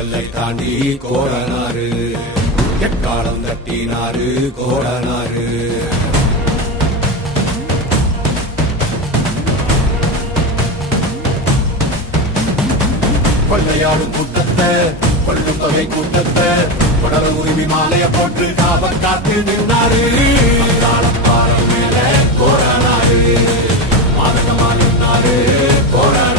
எல்லை தாண்டி கோடனாரு எக்காலம் தட்டினாரு கோடனாரு. கொள்ளையாடும் கூட்டத்தை கொள்ளும் தொகை கூட்டத்தை தொடர உரிமை மாலைய போட்டு காவல் காத்து நின்றாரு. பாரம் மேல கோடனாரு மாதகமா நின்றாரு கோடனாரு.